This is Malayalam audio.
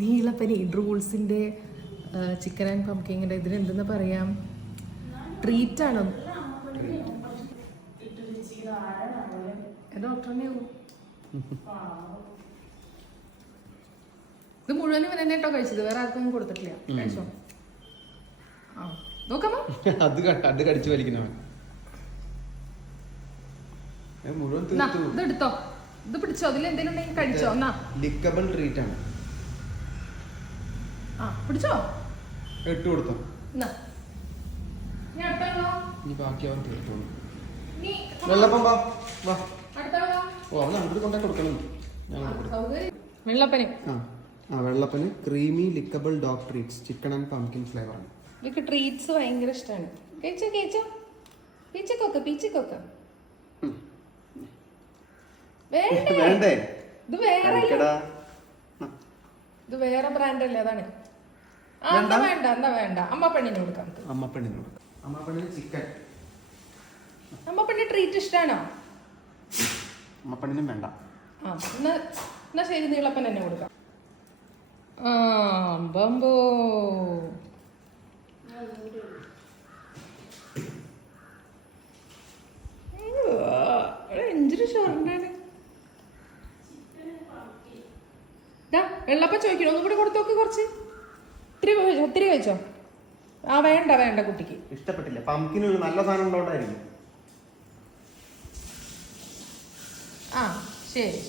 നീളപ്പനി റൂൾസിന്റെ ചിക്കൻ ആൻഡ് പംകിങ്ങിന്റെ ഇതിന് എന്തെന്ന് പറയാം, ട്രീറ്റ് ആണ്. ഡോക്ടറിനെ ഇത് മുഴുവനും ഇവൻ തന്നെ കേട്ടോ കഴിച്ചത്, വേറെ ആർക്കും കൊടുത്തിട്ടില്ല. കഴിച്ചോ? നോക്കാമോ? അത് കടിച്ചു വലിക്കുന്നവൻ ഇതെടുത്തോ, ഇത് പിടിച്ചോ, അതിൽ എന്തെങ്കിലും ഉണ്ടെങ്കിൽ കഴിച്ചോ. എന്നാ ലിക്കബിൾ ട്രീറ്റ് ആണ്. പിടിച്ചോ, ഇട്ട് കൊടുത്തോ. നീ ബാക്കി അവൻ തീർത്തോളൂ. വെള്ളപ്പം വാ. അവൻ അങ്ങോട്ട് കൊണ്ടേ കൊടുക്കണം. വെള്ളപ്പന് വെള്ളപ്പന് creamy lickable dog treats, chicken and pumpkin flavour ആണ്. എനിക്ക് ട്രീറ്റ്സ് ഭയങ്കര ഇഷ്ടമാണ്. കഴിച്ചോ പീച്ചക്കൊക്കെ വേണ്ടേ? ഇത് വേറെ ബ്രാൻഡ് അല്ലേ, അതാണ്. വേണ്ട അമ്മപ്പെണ്ണിന് കൊടുക്കാം. അമ്മപ്പെണ്ണിന് ചിക്കൻ. അമ്മപ്പെണ്ണി ട്രീറ്റ് ഇഷ്ടാണോ? അമ്മപ്പെണ്ണിനും വേണ്ട. എന്നാ ശരി, നീളപ്പൻ തന്നെ കൊടുക്കാം. ബമ്പോ എന്തൊരു ഷോർട്ടാണ്. വെള്ളപ്പം ചോദിക്കണോ? ഒന്നും കൂടെ കൊടുത്തോക്ക്, കുറച്ച് ഒത്തിരി കഴിച്ചോ. വേണ്ട കുട്ടിക്ക് ഇഷ്ടപ്പെട്ടില്ല. പംകിൻ ഒരു നല്ല സാധനം ഉള്ളതുകൊണ്ടായിരിക്കും. ശരി.